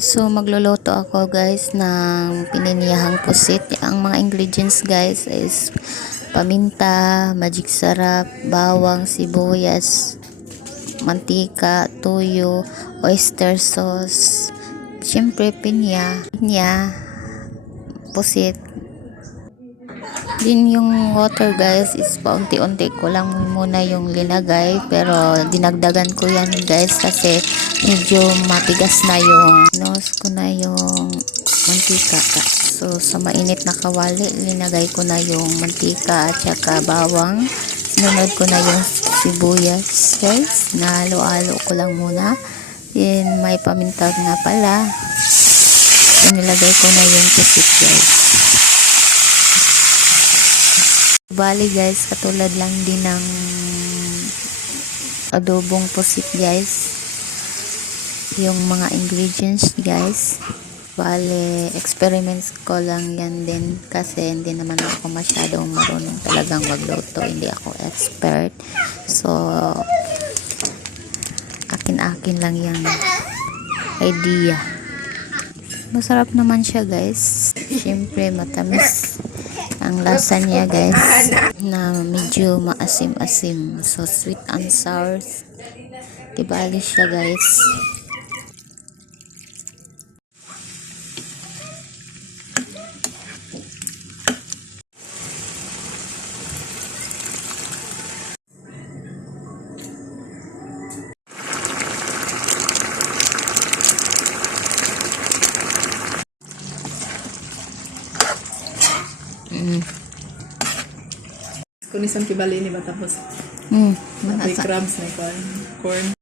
So magluluto ako guys ng pininiyahang pusit. Ang mga ingredients guys is paminta, magic sarap, bawang, sibuyas, mantika, toyo, oyster sauce, syempre pinya, pusit. Din yung water guys is paunti-unti ko lang muna yung linagay, pero dinagdagan ko yan guys kasi medyo matigas na yung ko na yung mantika. So sa mainit na kawali linagay ko na yung mantika at saka bawang. Sinunod ko na yung sibuyas guys, nahalo-halo ko lang muna. Then may paminta nga pala, nilagay ko na yung pusit guys. Bali guys, katulad lang din ng adobong pusit guys, yung mga ingredients guys. Bali, experiments ko lang yan din kasi hindi naman ako masyadong marunong talagang magluto, hindi ako expert. So akin lang yung idea. Masarap naman siya guys, syempre matamis ang lasa niya guys, na medyo maasim-asim. So sweet and sour. Tibali siya guys. Kung isang kibali ni ba tapos? May crabs na corn.